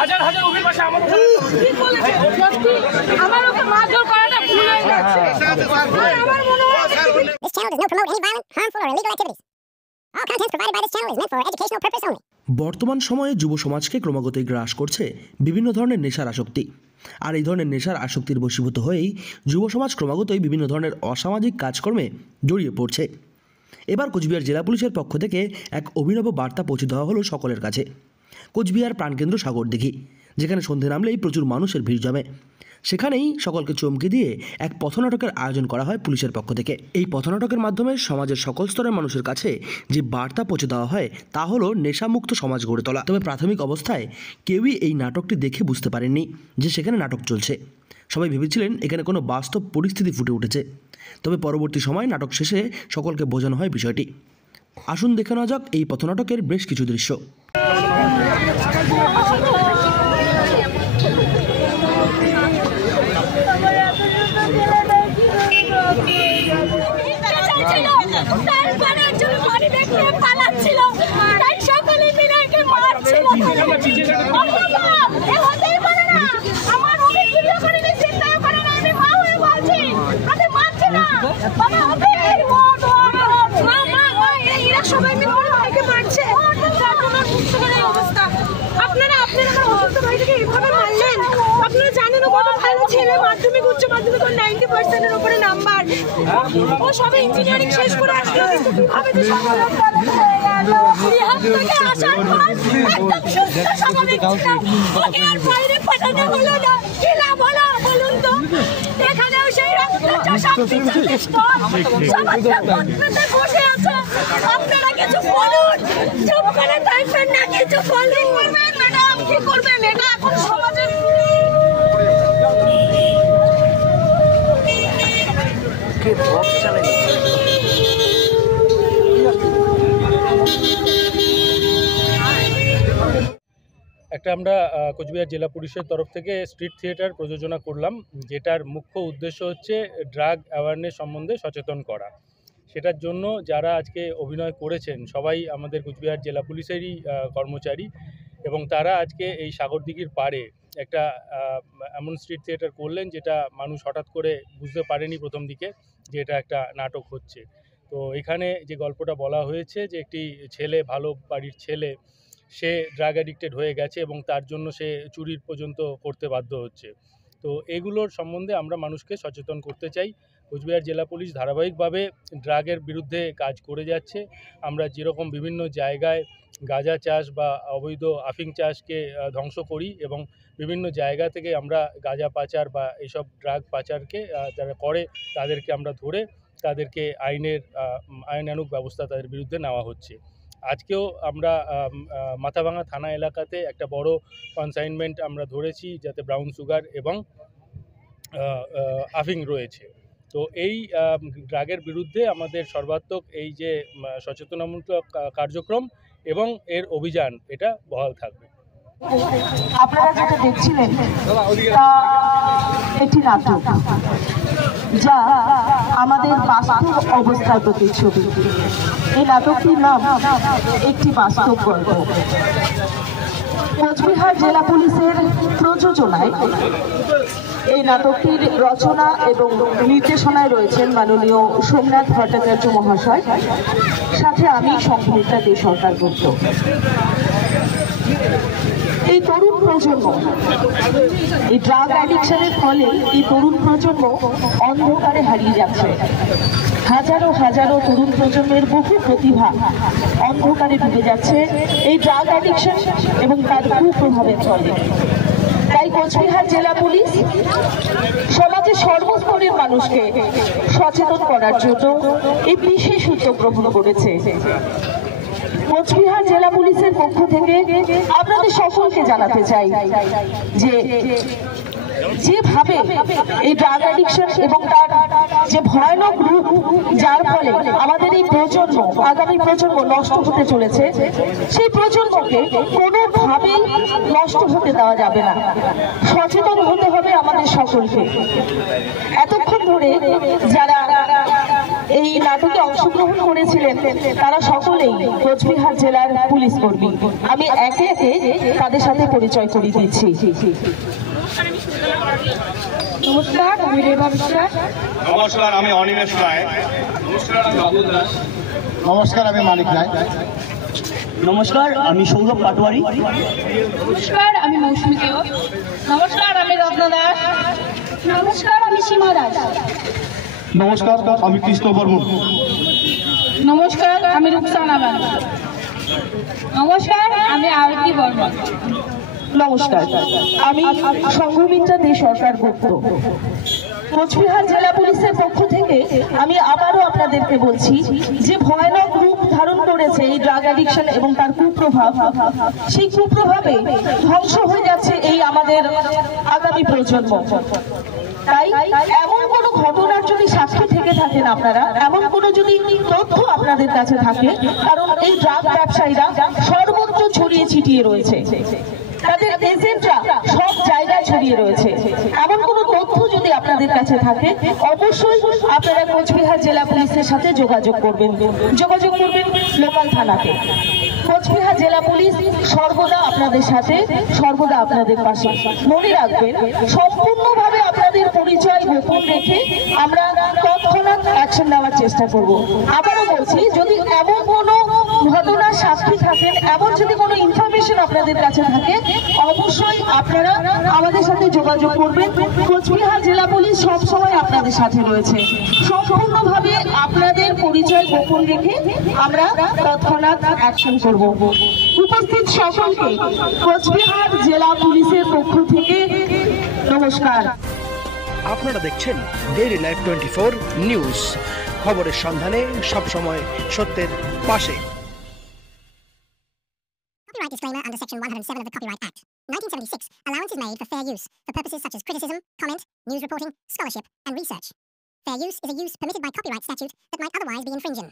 হাজার হাজার অভিবাসী আমার ওকে মারধর করাটা ভুল হয়ে গেছে। আমার মনে হয় This channel does not promote any violent, harmful, or illegal activities. All content provided by this channel is meant for educational purpose only. বর্তমান সময়ে যুব সমাজকে ক্রমাগতই গ্রাস করছে বিভিন্ন ধরনের নেশার আসক্তি। আর এই ধরনের নেশার আসক্তির বশীভূত হয়েই যুব সমাজ ক্রমাগতই বিভিন্ন ধরনের অসামাজিক কাজকর্মে জড়িয়ে পড়ছে। এবার কোচবিহার জেলা পুলিশের পক্ষ থেকে এক অভিনব বার্তা পৌঁছে দেওয়া হলো সকলের কাছে। কোচবিহার প্রাণকেন্দ্র সাগরদিঘি, যেখানে সন্ধে নামলেই প্রচুর মানুষের ভিড় জমে, সেখানেই সকলকে চমকে দিয়ে এক পথনাটকের আয়োজন করা হয় পুলিশের পক্ষ থেকে। এই পথনাটকের মাধ্যমে সমাজের সকল স্তরের মানুষের কাছে যে বার্তা পৌঁছে দেওয়া হয় তা হলো নেশামুক্ত সমাজ গড়ে তোলা। তবে প্রাথমিক অবস্থায় কেউই এই নাটকটি দেখে বুঝতে পারেননি যে সেখানে নাটক চলছে। সবাই ভেবেছিলেন এখানে কোনো বাস্তব পরিস্থিতি ফুটে উঠেছে। তবে পরবর্তী সময় নাটক শেষে সকলকে বোঝানো হয় বিষয়টি। আসুন দেখে নেওয়া যাক এই পথনাটকের বেশ কিছু দৃশ্য। মাধ্যমিক উচ্চ মাধ্যমিক 90%-এর উপরে নাম্বার, ও সবে ইঞ্জিনিয়ারিং শেষ করে আসলো, কিন্তু কিভাবে যে সম্ভব হয়ে গেল? রিহাব থেকে আসার পর একদম সুস্থ স্বাভাবিক ছিলাম, ওকে আর বাইরে পাঠানো হলো না। কি লাভ হলো বলুন তো? এখানেও সেই শান্তি সমাজটা পথে বসে আছে। আপনারা কিছু বলুন, চুপ করে থাকবেন না, কিছু বলুন। ম্যাডাম কি করবেন? এটা এখন সমাজের একটা আমরা কোচবিহার জেলা পুলিশের তরফ থেকে স্ট্রিট থিয়েটার প্রযোজনা করলাম, যেটার মুখ্য উদ্দেশ্য হচ্ছে ড্রাগ অ্যাওয়ারনেস সম্বন্ধে সচেতন করা। সেটার জন্য যারা আজকে অভিনয় করেছেন সবাই আমাদের কোচবিহার জেলা পুলিশেরই কর্মচারী, এবং তারা আজকে এই সাগরদিঘির পাড়ে একটা এমন স্ট্রিট থিয়েটার করলেন যেটা মানুষ হঠাৎ করে বুঝতে পারেনি প্রথম দিকে যে এটা একটা নাটক হচ্ছে। তো এখানে যে গল্পটা বলা হয়েছে যে একটি ছেলে, ভালো বাড়ির ছেলে, সে ড্রাগ অ্যাডিক্টেড হয়ে গেছে এবং তার জন্য সে চুরির পর্যন্ত করতে বাধ্য হচ্ছে। তো এগুলোর সম্বন্ধে আমরা মানুষকে সচেতন করতে চাই। কোচবিহার জেলা পুলিশ ধারাবাহিকভাবে ড্রাগের বিরুদ্ধে কাজ করে যাচ্ছে। আমরা যেরকম বিভিন্ন জায়গায় গাঁজা চাষ বা অবৈধ আফিং চাষকে ধ্বংস করি, এবং বিভিন্ন জায়গা থেকে আমরা গাঁজা পাচার বা এইসব ড্রাগ পাচারকে যারা করে তাদেরকে আমরা ধরে তাদেরকে আইনানুগ ব্যবস্থা তাদের বিরুদ্ধে নেওয়া হচ্ছে। আজকেও আমরা মাথাভাঙা থানা এলাকাতে একটা বড় কনসাইনমেন্ট আমরা ধরেছি, যাতে ব্রাউন সুগার এবং আফিং রয়েছে। তো এই ড্রাগের বিরুদ্ধে আমাদের সর্বাত্মক এই যে সচেতনমূলক কার্যক্রম এবং এর অভিযান, এটা বহাল থাকবে। আপনারা যেটা দেখছিলেন তা একটি নাটক, যা আমাদের বাস্তব অবস্থার প্রতিচ্ছবি। এই নাটকটির নাম একটি বাস্তব গল্প। কোচবিহার জেলা পুলিশের প্রযোজনায় এই নাটকটির রচনা এবং নির্দেশনায় রয়েছেন মাননীয় সোমনাথ ভট্টাচার্য মহাশয়, সাথে আমি সংঘমিত্রা দে সরকার গুপ্ত। এই তরুণ প্রজন্ম, এই ড্রাগ অ্যাডিকশনের ফলে এই তরুণ প্রজন্ম অন্ধকারে হারিয়ে যাচ্ছে। হাজারো হাজারো তরুণ প্রজন্মের বহু প্রতিভা অন্ধকারে ডুবে যাচ্ছে এই ড্রাগ অ্যাডিকশন এবং তার কুপ্রভাবের ফলে। তাই কোচবিহার জেলা পুলিশ সমাজের সর্বস্তরের মানুষকে সচেতন করার জন্য এই বিশেষ উদ্যোগ গ্রহণ করেছে। কোচবিহার জেলা পুলিশের পক্ষ থেকে আপনাদের সকলকে জানাতে চাই যে যেভাবে এই ড্রাগ অ্যাডিকশন এবং তার যে ভয়ানক রূপ, যার ফলে আমাদের এই প্রজন্ম, আগামী প্রজন্ম নষ্ট হতে চলেছে, সেই প্রজন্মকে কোনোভাবেই নষ্ট হতে দেওয়া যাবে না। সচেতন হতে হবে আমাদের সকলকে। এতক্ষণ ধরে যারা এই নাটকে অংশগ্রহণ করেছিলেন তারা সকলেই কোচবিহার জেলার পুলিশ কর্মী। আমি একে একে তাদের সাথে পরিচয় করিয়ে দিচ্ছি। নমস্কার, আমি রেবা বিশ্বাস। নমস্কার, আমি অনিমেষ রায়। নমস্কার, আমি বাবু দাস। নমস্কার, আমি মানিক রায়। নমস্কার, আমি সৌরভ পাটোয়ারি। নমস্কার, আমি মৌসুমী কেও। নমস্কার, আমি রত্ন দাস। নমস্কার, আমি সীমা দাস। নমস্কার, আমি কৃষ্ণ বর্মন। নমস্কার, আমি রুকসানা বানু। নমস্কার, আমি আরতি বর্মন। নমস্কার, আমি সংঘমিত্রা দে সরকার গুপ্ত। কোচবিহার জেলা পুলিশের পক্ষ থেকে আমি আবারও আপনাদেরকে বলছি যে ভয়ানক রূপ ধারণ করেছে এই ড্রাগ অ্যাডিকশন এবং তার কুপ্রভাব, সেই কুপ্রভাবে ধ্বংস হয়ে যাচ্ছে এই আমাদের আগামী প্রজন্ম। তাই এমন কোনো ঘটনার যদি সাক্ষী থেকে থাকেন আপনারা, এমন কোনো যদি তথ্য আপনাদের কাছে থাকে, কারণ এই ড্রাগ ব্যবসায়ীরা সর্বত্র ছড়িয়ে ছিটিয়ে রয়েছে, তাদের এজেন্টরা সব জায়গায় ছড়িয়ে রয়েছে, এমন কোনো তথ্য যদি আপনাদের কাছে থাকে অবশ্যই আপনারা কোচবিহার জেলা পুলিশের সাথে যোগাযোগ করবেন লোকাল থানাতে। কোচবিহার জেলা পুলিশ সর্বদা আপনাদের সাথে, সর্বদা আপনাদের পাশে। মনে রাখবেন, সম্পূর্ণভাবে আপনাদের পরিচয় গোপন রেখে আমরা তৎক্ষণাৎ অ্যাকশন নেওয়ার চেষ্টা করব। আবারও বলছি, যদি এমন কোনো ঘটনার সাক্ষী থাকেন, এমন যদি কোনো ইনফরমেশন আপনাদের কাছে থাকে, অবশ্যই আপনারা আমাদের সাথে যোগাযোগ করবেন। কোচবিহার জেলা পুলিশ সবসময় আপনাদের সাথে রয়েছে। সম্পূর্ণভাবে আপনাদের পরিচয় গোপন রেখে আমরা তৎক্ষণাৎ অ্যাকশন করব। উপস্থিত সকলকে কোচবিহার জেলা পুলিশের পক্ষ থেকে নমস্কার। আপনারা দেখছেন ডেইলি লাইফ 24 নিউজ, খবরের সন্ধানে সবসময় সত্যের পাশে। Copyright disclaimer under Section 107 of the Copyright Act. 1976. Allowance is made for fair use for purposes such as criticism, comment, news reporting, scholarship, and research. Fair use is a use permitted by copyright statute that might otherwise be infringing.